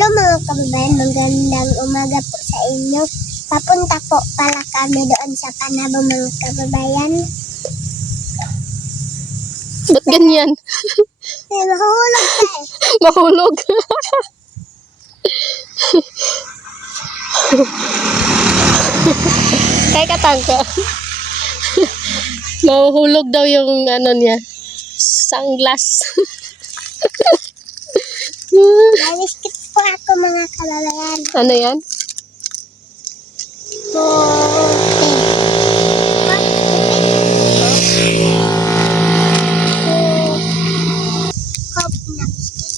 Hello mga kababayan, magandang umaga po sa inyo. Papunta po pala kami doon sa Panabo mga kababayan. Ba't ganyan? Mahulog ka eh. Mahulog. Kay katangka. Mahuhulog daw yung ano niya. Sunglass. Naliskip po ako mga kababayan. Ano yan? Hope na biscuit.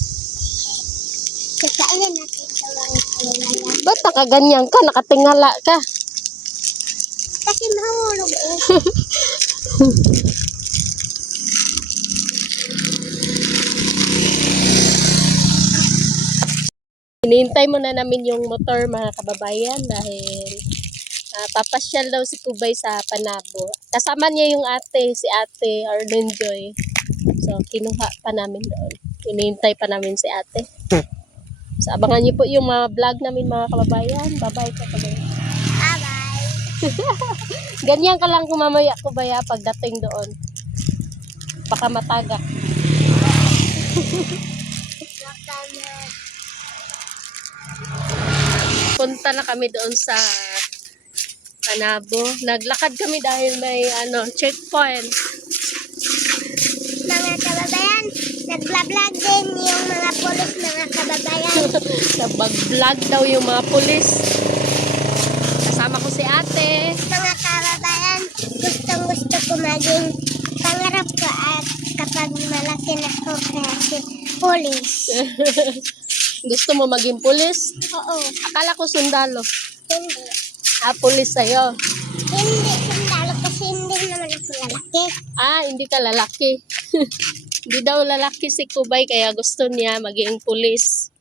Kakainin natin ito mga kababayan. Ba't nakaganyan ka? Nakatingala ka. Kasi mahulog eh. Hinihintay muna namin yung motor mga kababayan dahil papasyal daw si Kubay sa Panabo. Kasama niya yung si ate Arlenjoy. So kinuha pa namin doon. Hinihintay pa namin si ate. So abangan niyo po yung mga vlog namin mga kababayan. Bye-bye po kami. Bye-bye. Ganyan ka lang kumamaya Kubaya pagdating doon. Baka matagak. Punta na kami doon sa Panabo. Naglakad kami dahil may checkpoint. Mga kababayan, nagblog din yung mga pulis mga kababayan. Nag-vlog daw yung mga pulis. Kasama ko si ate. Mga kababayan, gustong-gusto ko maging pangarap ko at kapag malaki na ako kasi pulis. Gusto mo maging pulis? Oo. Akala ko sundalo. Hindi. Pulis sa'yo. Hindi sundalo kasi hindi naman ako lalaki. Hindi ka lalaki. Hindi daw lalaki si Kubay kaya gusto niya maging pulis.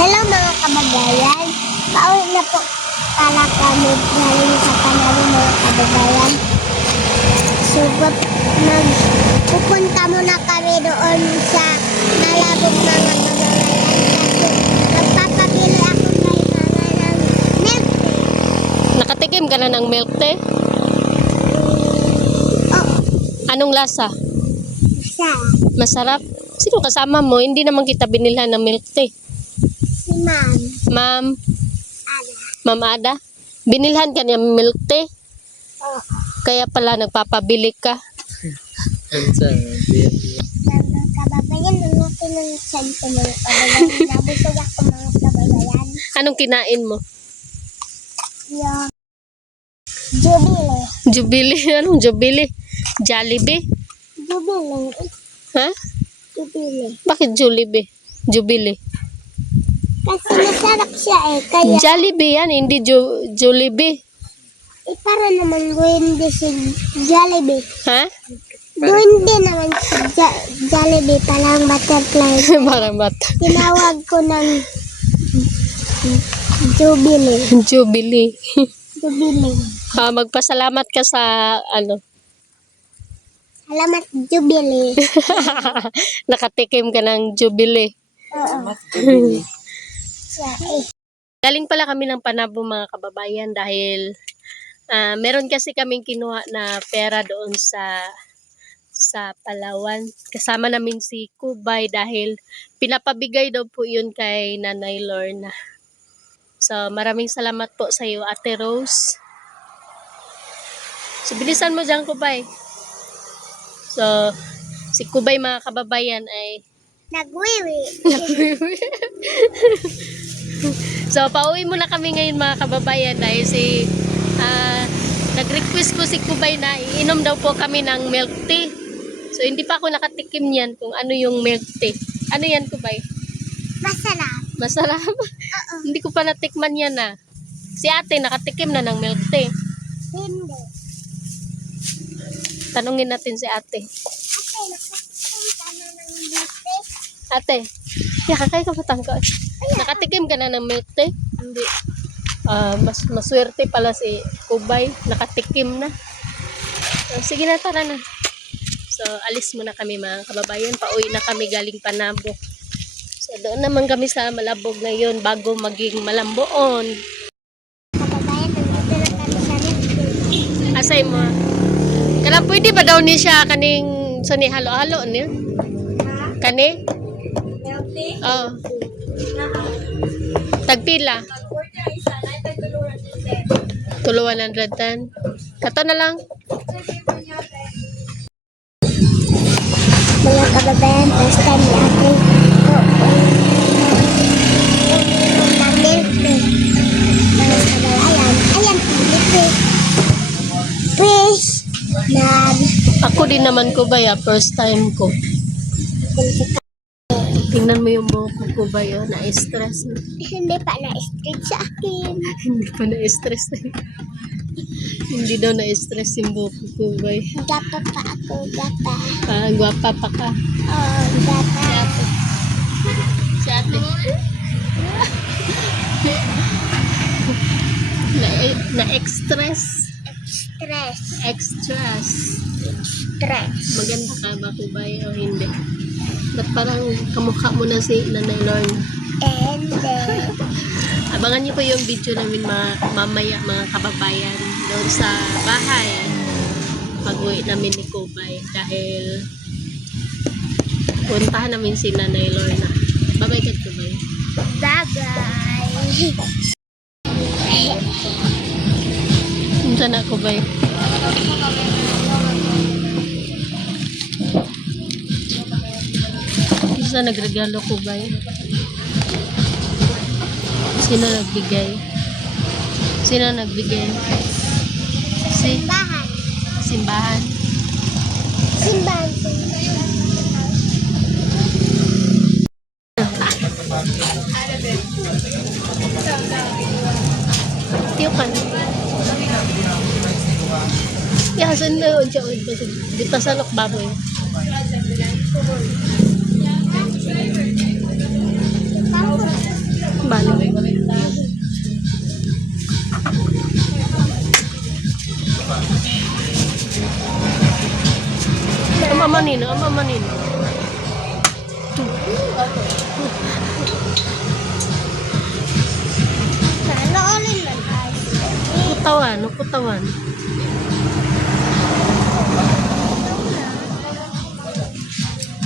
Hello mga kababayan. Pauwi na po pala kami galing sa Panabo mga kababayan. So, pupunta muna kami doon sa Malabog mga kababayan. Kasi magpapabili ako kay mama ng milk tea. Nakatikim ka na ng milk tea? Oh, Anong lasa? isa. Masarap? Sino kasama mo? Hindi naman kita binilhan ng milk tea. Si ma'am. Ma'am? Ana. Ma'am Ada? Binilhan ka niya ng milk tea? Oh. Kaya pala nagpapabili ka. Mga kababayan, ano pinansan ko mga kababayan? Nabusog ako mga kababayan. Anong kinain mo? Yung Jubilee. Jubilee? Anong Jubilee? Jollibee? Jubilee. Ha? Jubilee. Bakit Jollibee? Jubilee? Kasi masarap siya eh. Kaya, Jollibee yan, hindi Jollibee. para naman hindi si Jollibee. Ha? Hindi naman si Jollibee, palang butterfly. Parang bata. Tinawag ko ng Jubilee. Jubilee. Jubilee. Magpasalamat ka sa Salamat Jubilee. nakatikim ka ng Jubilee. Oo. Siya eh. Galing pala kami ng Panabo mga kababayan dahil meron kasi kaming kinuha na pera doon sa Palawan. Kasama namin si Kubay dahil pinapabigay daw po yun kay Nanay Lorna. So maraming salamat po sa iyo Ate Rose. So bilisan mo dyan Kubay. So si Kubay mga kababayan ay Nagwiwi. So, pauwi muna kami ngayon mga kababayan dahil nag-request ko si Kubay na iinom daw po kami ng milk tea. So, hindi pa ako nakatikim yan kung ano yung milk tea. Ano yan, Kubay? Masarap. Masarap? Oo. Hindi ko pa natikman yan na. Si ate nakatikim na ng milk tea. Hindi. Tanungin natin si ate. Ate, nakatikim ka na ng buti. Ate, kakay ka matangka. Nakatikim ka na ng milk tea? Hindi. Maswerte pala si Kubay. Nakatikim na. So, sige na, tara na. So, alis muna kami mga kababayan. Pauwi na kami galing Panabo. So, doon naman kami sa Malabog ngayon bago maging Malamboon. Kababayan, nandito na kami sa Netflix. Asay mo. Kaya pwede ba daw ni siya kaning sa ni halo-halo ni? Kani? Oh. Tagpila. Tuluan ang ratan. Kato na lang. Mga kababayan, first time natin ng milk tea. Mga kababayan, ayan ang milk tea. Fish. Ako din naman ko ba ya, first time ko. Tingnan mo yung buhok ko ba yun, na-stress na. Hindi pa na-stress sa akin. Hindi pa na-stress na. Hindi daw na-stress yung buhok ko ba yun. Gapa pa ako, gapa. Gwapa pa ka. Oh, gapa. Si ate. Na-stress. Stress. Extras. Stress. Maganda ka ba ko ba o hindi? Ba't parang kamukha mo na si Nanay Lorna? And then, Abangan niyo po yung video namin mamaya mga kababayan doon sa bahay pag-uwi namin ni Kubay dahil puntahan namin si Nanay Lorna. Bye-bye ka Kubay. bye-bye. Punta na Kubay. Isa nagregalo Kubay. Sino nagbigay? Sino nagbigay? Simbahan. Simbahan. Simbahan. Tiyo kan. Ya, saan na yun siya? Di pa salok baboy. Balik. Ama manino. Sana ulit lang tayo. Kutawan.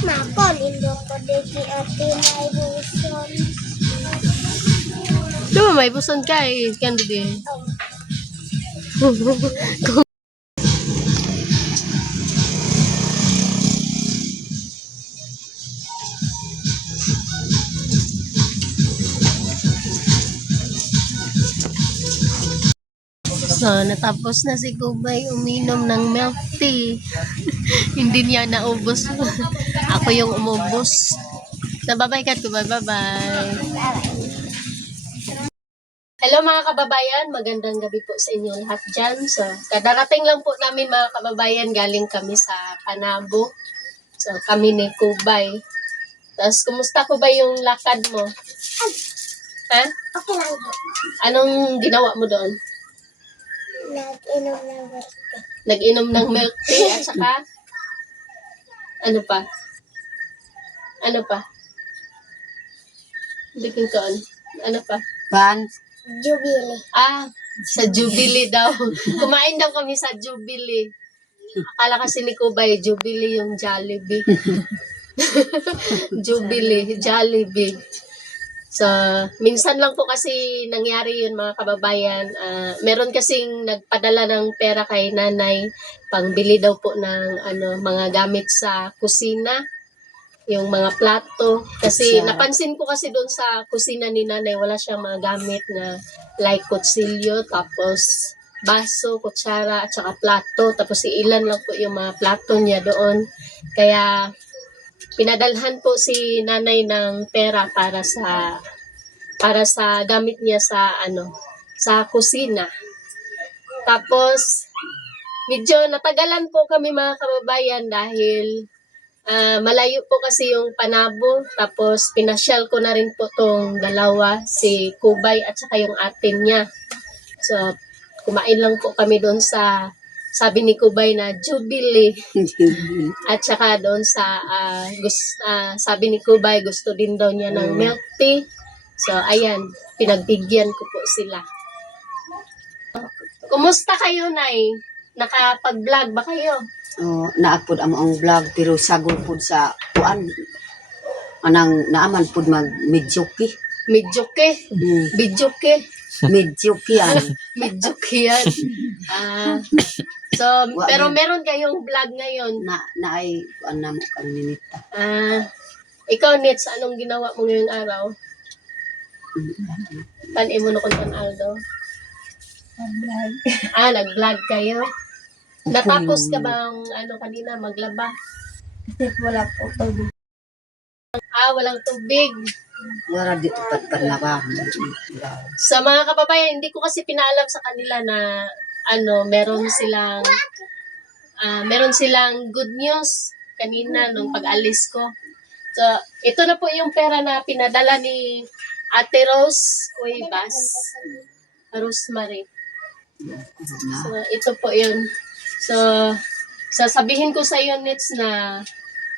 Mako, lindo ko dito ate may buson. Diba may buson ka eh. Kaya din. So, natapos na si Kubay uminom ng milk tea. Hindi niya naubos. Ako yung umubos. Nababay ka, Kubay. Bye-bye. Hello mga kababayan. Magandang gabi po sa inyo lahat dyan. So, kadarating lang po namin mga kababayan. Galing kami sa Panabo. So, kami ni Kubay. Tapos, kumusta Kubay yung lakad mo? Ha? Okay lang po. Anong ginawa mo doon? Nag-inom ng milk tea. Nag-inom ng milk tea at saka ano pa? Bikin ko ano pa? Jubilee. Sa Jubilee daw. Kumain daw kami sa Jubilee. Akala kasi ni Kubay, Jubilee yung Jollibee. Jollibee. So, minsan lang po kasi nangyari yun mga kababayan. Meron kasing nagpadala ng pera kay nanay pangbili daw po ng mga gamit sa kusina. yung mga plato. Kasi Kutsara. napansin ko kasi doon sa kusina ni nanay, wala siyang mga gamit na like kutsilyo, tapos baso, kutsara, at saka plato. Tapos ilan lang po yung mga plato niya doon. Kaya pinadalhan po si nanay ng pera para sa gamit niya sa sa kusina. Tapos medyo natagalan po kami mga kababayan dahil malayo po kasi yung Panabo, tapos pinasyal ko na rin po tong dalawa, si Kubay at saka yung atin niya. So, kumain lang po kami doon sa, sabi ni Kubay na Jubilee. At saka doon sa, sabi ni Kubay, gusto din daw niya ng milk tea. So, ayan, pinagbigyan ko po sila. Kumusta kayo, Nay? Nakapag-vlog ba kayo? Naapod ang vlog pero sagol pud sa kuan. Anang naaman pud mag medyoki. Medyoke. Bidyoke. Medyoki an. Medyoke yan. So, pero meron kayong vlog ngayon. Na ay kuan na mo kang ninita. Ikaw, Nits, anong ginawa mo ngayong araw? Tanin mo na kung Aldo. Nag-vlog kayo? Natapos ka bang kanina maglaba? Wala po tubig. Walang tubig. Wala dito pagpanlaba. Sa mga kababayan, hindi ko kasi pinaalam sa kanila na meron silang good news kanina nung pag-alis ko. So, ito na po yung pera na pinadala ni Ate Rose Cuevas, Rosemary. So, ito po yun. So, sasabihin ko sa iyo, Nits, na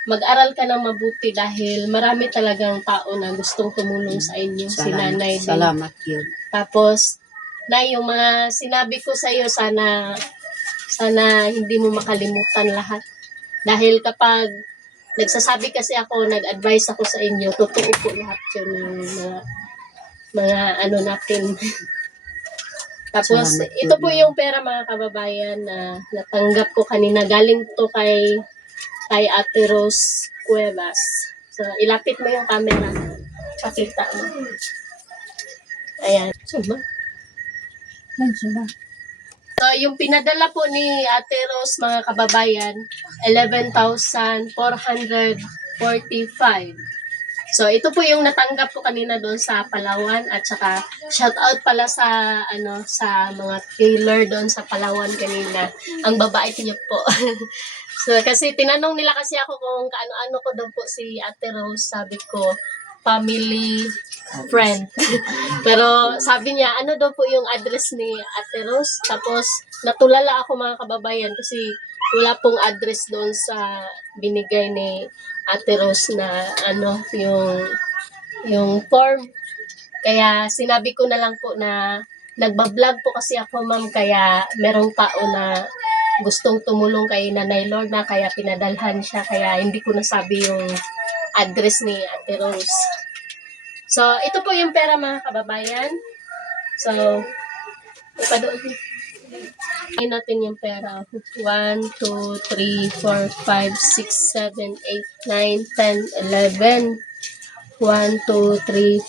mag-aral ka ng mabuti dahil marami talagang tao na gustong tumulong sa inyo. Si nanay din. Salamat yun. Tapos, na yung mga sinabi ko sa iyo, sana hindi mo makalimutan lahat. Dahil kapag nagsasabi kasi ako, nag-advise ako sa inyo, totoo po lahat yun yung mga natin. Tapos, Salamat ito po po yung pera mga kababayan na natanggap ko kanina. Galing to kay Ate Rose Cuevas. So, ilapit mo yung camera. Pakita mo. Ayan. So, yung pinadala po ni Ate Rose, mga kababayan, 11,445. So, ito po yung natanggap ko kanina doon sa Palawan at saka shout out pala sa sa mga tailor doon sa Palawan kanina. Ang babait niyo po. So, kasi tinanong nila kasi ako kung kaano-ano ko daw po si Ate Rose. Sabi ko, family, friend. Pero sabi niya, ano daw po yung address ni Ate Rose? Tapos, natulala ako mga kababayan kasi wala pong address doon sa binigay ni Ate Rose na yung form. Kaya sinabi ko na lang po na nagbablog po kasi ako, ma'am, kaya merong tao na gustong tumulong kay Nanay Lorna, kaya pinadalhan siya, kaya hindi ko nasabi yung address ni Ate Rose. So, ito po yung pera mga kababayan. So, ipadoon natin yung pera. 1, 2, 3, 4, 5, 6, 7, 8, 9, 10, 11. 1, 2, 3,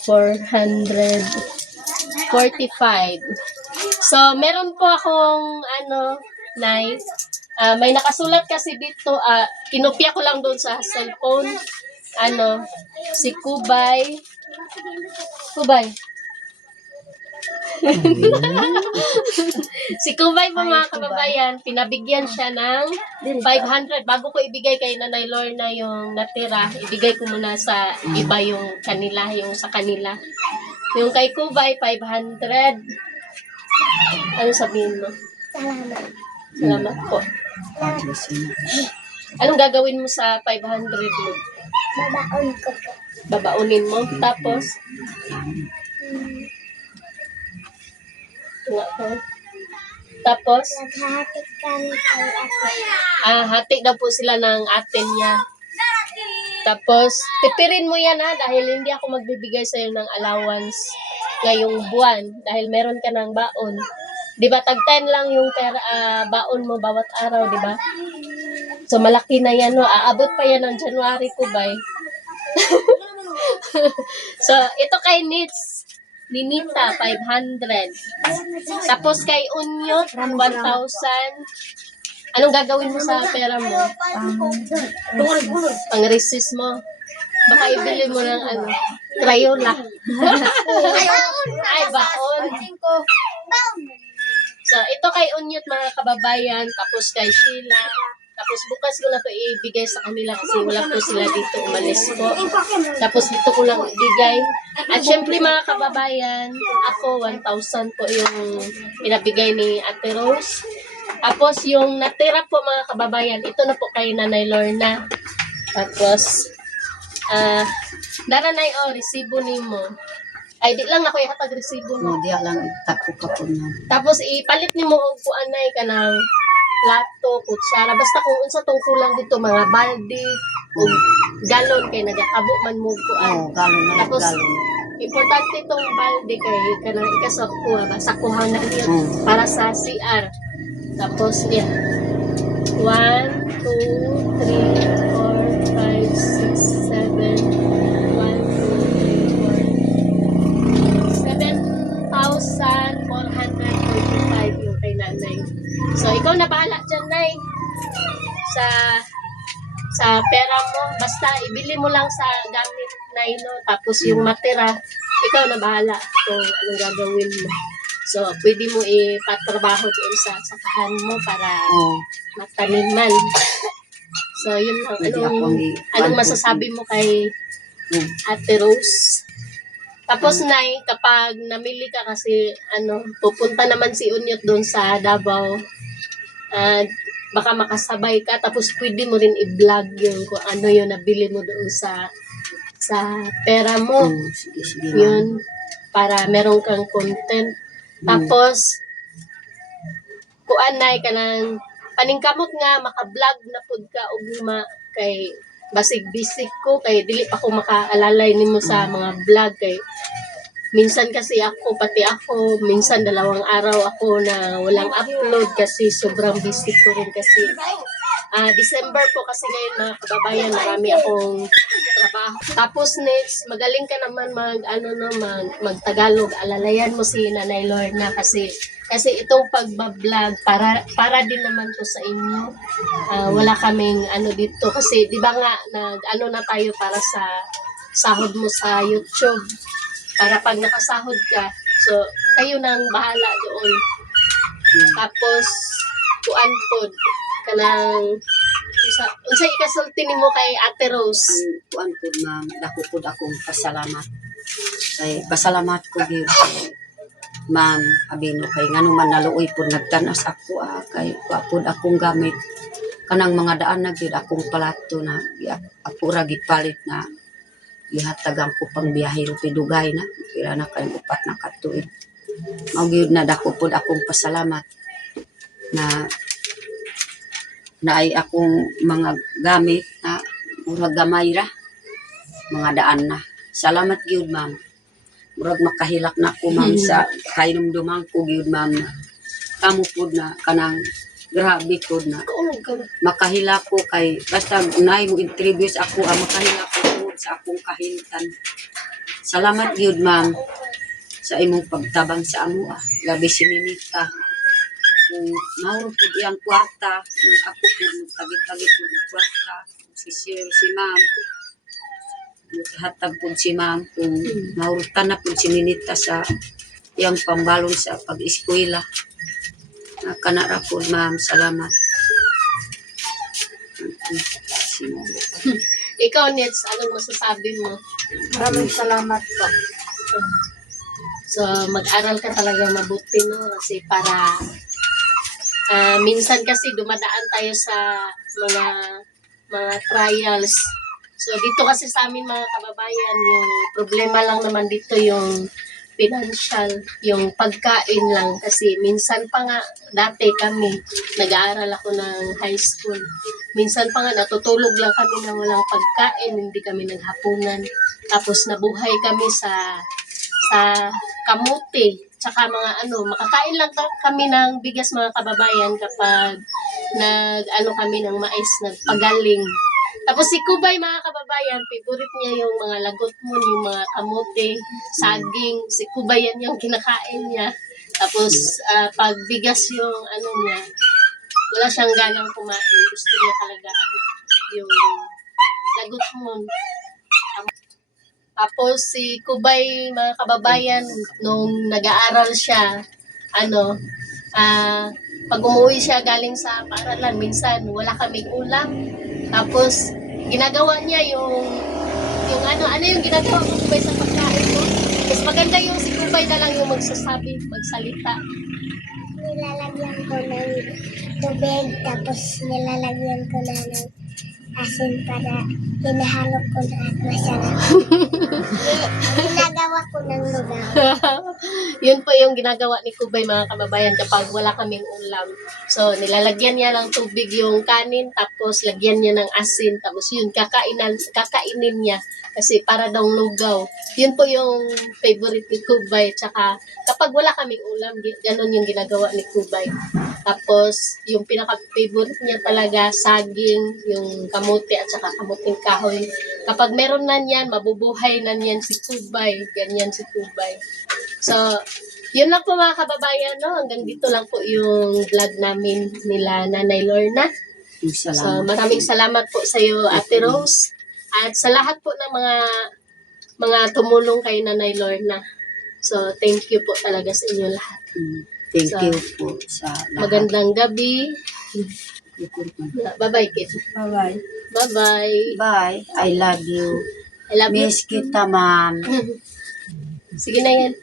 445. So, meron po akong Nay. May nakasulat kasi dito. Kinopya ko lang doon sa cellphone. Si Kubay. Si Kubay po mga kababayan, pinabigyan siya ng 500. Bago ko ibigay kay Nanay Lorna yung natira, ibigay ko muna sa iba yung kanila, yung sa kanila. Yung kay Kubay, 500. Ano sabihin mo? Salamat. Salamat po. Anong gagawin mo sa 500 mo? Babaon ko po. Babaunin mo. Tapos, Naghahatid kami kay ate. hati daw po sila ng atin niya. Tapos, tipirin mo yan dahil hindi ako magbibigay sa'yo ng allowance ngayong buwan dahil meron ka ng baon. Di ba, tag 10 lang yung baon mo bawat araw, di ba? So, malaki na yan, no? Aabot pa yan ng January ko, bay. So, ito kay Ninita, 500. Tapos kay Unyot, 1,000. Anong gagawin mo sa pera mo? Pang-resist mo. Baka ibili mo ng Crayola. Ay, baon. So, ito kay Unyot, mga kababayan. Tapos kay Sheila. Tapos bukas ko na to ibigay sa kanila kasi wala po sila dito, umalis po. Tapos dito ko lang ibigay. At syempre mga kababayan, ako 1,000 po yung pinabigay ni Ate Rose. Tapos yung natira po mga kababayan, ito na po kay Nanay Lorna. Tapos, daranay resibo nimo. Ay, di lang ako ihatag resibo mo. No, diya lang itako ka po na. Tapos ipalit nimo og kuanay ka ng plato, kutsara, basta kung unsa tong kulang dito, mga balde o galon kay nagakabo man mo kuan. Oh, galon na Tapos, galon. importante itong balde kay kanang ikasakuha ba sa kuhanan yun para sa CR. Tapos yan. 1, 2, 3, 4, 5, 6, 7, 7,445 yung kay nanay. So, ikaw na bahala dyan, Nay. Sa pera mo, basta ibili mo lang sa gamit, Nay, no? Tapos yung matira, ikaw na bahala kung anong gagawin mo. So, pwede mo ipatrabaho doon sa sakahan mo para Oh, mataniman. So, yun lang. pwede akong Anong masasabi mo kay Ate Rose? Tapos, Nay, kapag namili ka kasi, pupunta naman si Unyot doon sa Davao, baka makasabay ka, tapos pwede mo rin i-vlog yung kung ano yung nabili mo doon sa pera mo. sige, sige. Yun, para meron kang content. Tapos, kuanay ka ng paningkamot nga, maka-vlog na pod ka og luma kay basig bisik ko, kay dili pa ko makaalalay nimo sa mga vlog kay minsan kasi pati ako, minsan 2 araw ako na walang upload kasi sobrang busy ko rin kasi. December po kasi ngayon mga kababayan, marami akong trabaho. Tapos next, magaling ka naman mag-Tagalog. Alalayan mo si Nanay Lorna kasi itong pagbablog para din naman to sa inyo. Wala kaming dito kasi 'di ba nga na tayo para sa sahod mo sa YouTube. Para pag nakasahod ka, so kayo nang bahala doon. Tapos kuan pod kanang unsa ikasulti nimo kay Ate Rose? Ang kuan po, ma'am, dako po akong pasalamat. Kay pasalamat ko gyud kay Ma'am Abino kay ngano man naluoy po nagtanas ako kay wapod akong gamit kanang mga daan na gyud akong palato na ako ra gipalit na gihatagan ko pang biyahe ro pidugay na pila na kay 4 na katuig. Mao gyud na dako pod akong pasalamat na naay akong mga gamit na murag gamay ra mga daan na. Salamat gyud, ma'am. Murag makahilak na ko, ma'am, sa kainumduman ko gyud, ma'am. Kamo pod na kanang grabe pod na makahilak ko kay basta unay mo introduce ako makahilak ko pod sa akong kahimtan. Salamat gyud, ma'am, sa imong pagtabang sa amo. Gabi si Ninita. Kung mauro po iyang kwarta, ako po tagi-tagi po ng kwarta, si ma'am, hatag po si ma'am, kung mauro na po si Ninita sa iyang pambalon sa pag-eskwela. Kanara po, ma'am, salamat. Ikaw, Nets, anong masasabi mo? Maraming salamat po. So, mag-aral ka talaga mabuti, no? Kasi para minsan kasi dumadaan tayo sa mga trials. So, dito kasi sa amin mga kababayan, yung problema lang naman dito yung financial, yung pagkain lang. Kasi minsan pa nga, dati kami, nag-aaral ako ng high school. Minsan pa nga, natutulog lang kami na walang pagkain, hindi kami naghapunan. Tapos nabuhay kami sa kamote, tsaka mga makakain lang kami ng bigas mga kababayan kapag kami ng mais, nagpagaling. Tapos si Kubay, mga kababayan, favorite niya yung mga lagot mo, yung mga kamote, saging. Si Kubay yan yung kinakain niya. Tapos pag bigas yung ano niya, wala siyang ganang kumain. Gusto niya talaga yung lagot mo. Tapos si Kubay, mga kababayan, nung nag-aaral siya, pag umuwi siya galing sa paaralan, minsan wala kaming ulam. Tapos ginagawa niya yung ano yung ginagawa mo Kubay sa pagkain mo? Mas maganda yung si Kubay na lang yung magsalita. Nilalagyan ko ng tubig, tapos nilalagyan ko na ng asin para hinahalo ko na at masarap. Ginagawa ko ng lugaw. Yun po yung ginagawa ni Kubay, mga kababayan, kapag wala kaming ulam. So, nilalagyan niya ng tubig yung kanin, tapos lagyan niya ng asin, tapos yun, kakainin niya. Kasi para daw lugaw. Yun po yung favorite ni Kubay. Tsaka, kapag wala kaming ulam, ganun yung ginagawa ni Kubay. Tapos, yung pinaka-favorite niya talaga, saging, yung kamote at saka kamuting kahoy. Kapag meron na niyan, mabubuhay na niyan si Kubay. Ganyan si Kubay. So, yun lang po mga kababayan, no? Hanggang dito lang po yung vlog namin nila Nanay Lorna. So, maraming salamat po sa iyo, Ate Rose. At sa lahat po ng mga tumulong kay Nanay Lorna. So, thank you po talaga sa inyo lahat. Thank So, you po sa lahat. Magandang gabi. Bye-bye, Kit. Bye-bye. Bye-bye. Bye. I love you. I love you. Miss kita, ma'am. Sige na yan.